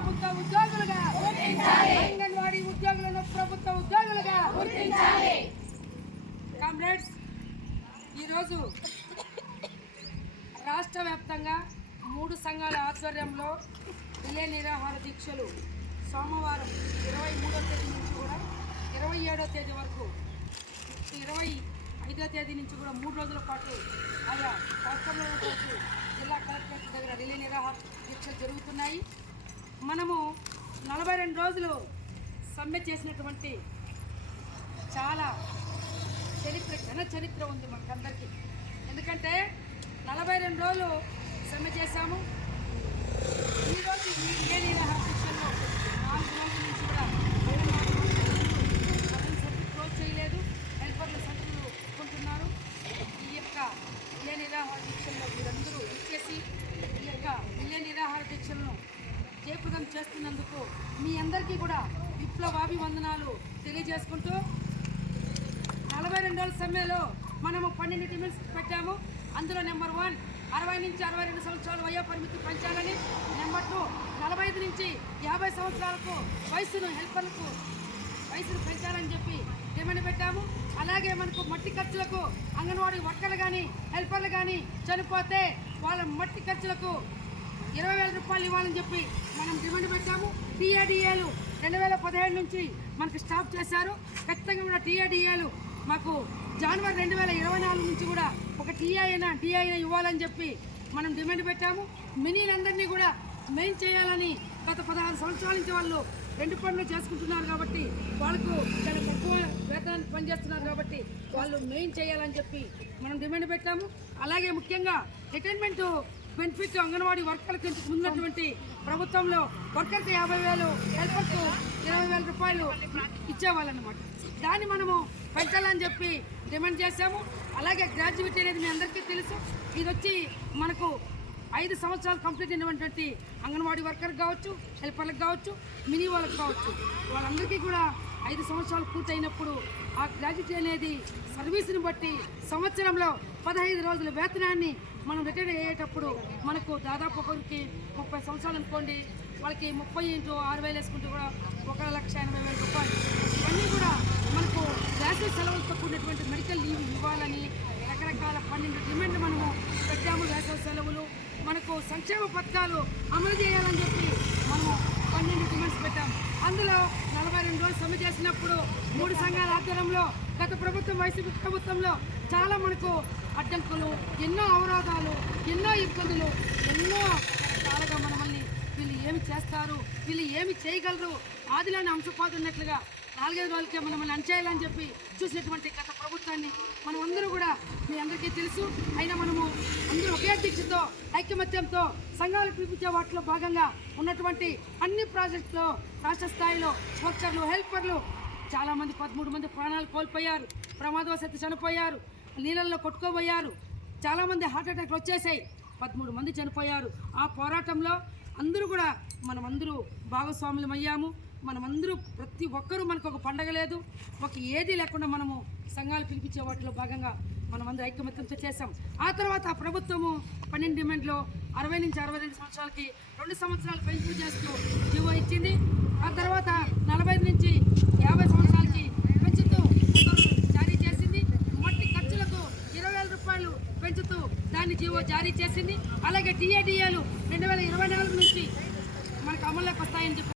ప్రభుత్వ ఉద్యోగులుగా అంగన్వాడీ ఉద్యోగులను ప్రభుత్వ ఉద్యోగులుగా కామ్రేడ్స్, ఈరోజు రాష్ట్ర వ్యాప్తంగా 3 సంఘాల ఆధ్వర్యంలో రిలే నిరాహార దీక్షలు సోమవారం 23వ తేదీ నుంచి కూడా 27వ తేదీ వరకు 25వ తేదీ నుంచి కూడా 3 రోజుల పాటు ఆయా రాష్ట్రంలో జిల్లా కలెక్టరేట్ దగ్గర రిలే నిరాహార దీక్షలు జరుగుతున్నాయి. మనము 42 రోజులు సమ్మె చేసినటువంటి చాలా ఘన చరిత్ర ఉంది మనకందరికీ. ఎందుకంటే 42 రోజులు సమ్మె చేశాము. ఈరోజు ఈ రిలే నిరాహార దీక్షల్లో 4 రోజుల నుంచి కూడా సెంటర్ క్లోజ్ చేయలేదు. హెల్పర్ల సెంటర్లు కొంటున్నారు. ఈ యొక్క రిలే నిరాహార దీక్షల్లో వీరందరూ వచ్చేసి ఈ యొక్క రిలే నిరాహార దీక్షలను జయప్రదం చేస్తున్నందుకు మీ అందరికీ కూడా విప్లవాభివందనాలు తెలియజేసుకుంటూ 42 రోజుల సమ్మెలో మనము 12 డిమాండ్స్ పెట్టాము. అందులో నెంబర్ 1 60 నుంచి 62 సంవత్సరాల వయో పరిమితి పెంచాలని, నెంబర్ 2 45 నుంచి 50 సంవత్సరాలకు హెల్పర్లకు వయసును పెంచాలని చెప్పి డిమాండ్ పెట్టాము. అలాగే మనకు మట్టి ఖర్చులకు అంగన్వాడీ వర్కర్లు కానీ హెల్పర్లు కానీ చనిపోతే వాళ్ళ మట్టి ఖర్చులకు 20,000 రూపాయలు ఇవ్వాలని చెప్పి మనం డిమాండ్ పెట్టాము. టీఏడిఏలు 2017 నుంచి మనకు స్టాప్ చేశారు. ఖచ్చితంగా కూడా టీఏడిఏలు మాకు జనవరి 2024 నుంచి కూడా ఒక టీఐ ఇవ్వాలని చెప్పి మనం డిమాండ్ పెట్టాము. మినీలందరినీ కూడా మెయిన్ చేయాలని గత 16 సంవత్సరాల నుంచి వాళ్ళు 2 పనులు చేసుకుంటున్నారు కాబట్టి వాళ్ళకు చాలా తక్కువ వేతనానికి పనిచేస్తున్నారు కాబట్టి వాళ్ళు మెయిన్ చేయాలని చెప్పి మనం డిమాండ్ పెట్టాము. అలాగే ముఖ్యంగా రిటైర్మెంట్ బెనిఫిట్ అంగన్వాడీ వర్కర్లకు ఉన్నటువంటి ప్రభుత్వంలో వర్కర్కి 50,000, హెల్పర్కు 20,000 రూపాయలు ఇచ్చేవాళ్ళన్నమాట. దాన్ని మనము పెంచాలని చెప్పి డిమాండ్ చేశాము. అలాగే గ్రాడ్యుయేట్ అనేది మీ అందరికీ తెలుసు. ఇది వచ్చి మనకు 5 సంవత్సరాలు కంప్లీట్ అయినటువంటి అంగన్వాడీ వర్కర్కి కావచ్చు, హెల్పర్లకు కావచ్చు, మినీ వాళ్ళకి కావచ్చు, వాళ్ళందరికీ కూడా 5 సంవత్సరాలు పూర్తయినప్పుడు ఆ గ్రాడ్యుయేట్ అనేది సర్వీస్ని బట్టి సంవత్సరంలో 15 రోజుల వేతనాన్ని మనం రిటైర్ అయ్యేటప్పుడు మనకు దాదాపు ఒకరికి 30 సంవత్సరాలు అనుకోండి, వాళ్ళకి 30 × 6,000 వేసుకుంటే కూడా 1,80,000 రూపాయలు. ఇవన్నీ కూడా మనకు వేసవి సెలవులతో కూడినటువంటి మెడికల్ లీవ్ ఇవ్వాలని రకరకాల 12 డిమాండ్లు మనము పెట్టాము. వేసవి సెలవులు, మనకు సంక్షేమ పథకాలు అమలు చేయాలని చెప్పి మనము 12 డిమాండ్స్ పెట్టాము. అందులో 42 రోజులు సమ్మె చేసినప్పుడు 3 సంఘాల ఆధ్వర్యంలో గత ప్రభుత్వం వైసీపీ ప్రభుత్వంలో చాలా మనకు అడ్డంకులు, ఎన్నో అవరోధాలు, ఎన్నో ఇబ్బందులు, ఎన్నో చాలాగా మనల్ని వీళ్ళు ఏమి చేస్తారు, వీళ్ళు ఏమి చేయగలరు, ఆదిలోని అంశపాతున్నట్లుగా 4-5 రోజులకే మనల్ని అణచేయాలని చెప్పి చూసినటువంటి గత ప్రభుత్వాన్ని మనం అందరూ కూడా మీ అందరికీ తెలుసు. అయినా మనము అందరూ ఒకే దీక్షతో ఐకమత్యంతో సంఘాలు పిలిపించే వాటిలో భాగంగా ఉన్నటువంటి అన్ని ప్రాజెక్టులో రాష్ట్ర స్థాయిలో వర్కర్లు, హెల్పర్లు చాలామంది 13 మంది ప్రాణాలు కోల్పోయారు, ప్రమాదవశాత్తు చనిపోయారు, నీళ్ళల్లో కొట్టుకోబోయారు, చాలామంది హార్ట్ అటాక్లు వచ్చేసాయి, 13 మంది చనిపోయారు. ఆ పోరాటంలో అందరూ కూడా మనమందరూ భాగస్వాములం అయ్యాము. మనమందరూ ప్రతి ఒక్కరూ మనకు ఒక పండగ లేదు, ఒక ఏది లేకుండా మనము సంఘాలు పిలిపించే వాటిలో భాగంగా మనమందరూ ఐకమత్యంతో చేశాం. ఆ తర్వాత ఆ ప్రభుత్వము 12 డిమాండ్లో 60 నుంచి 62 సంవత్సరాలకి 2 సంవత్సరాలు పెంపు చేస్తూ జీవో ఇచ్చింది. ఆ తర్వాత 45 నుంచి 50 సంవత్సరాలకి పెంచుతూ జారీ చేసింది. మట్టి ఖర్చులకు 20,000 రూపాయలు పెంచుతూ దాన్ని జీవో జారీ చేసింది. అలాగే టీఏడిఏలు 2024 నుంచి మనకు అమల్లోకి వస్తాయని చెప్పి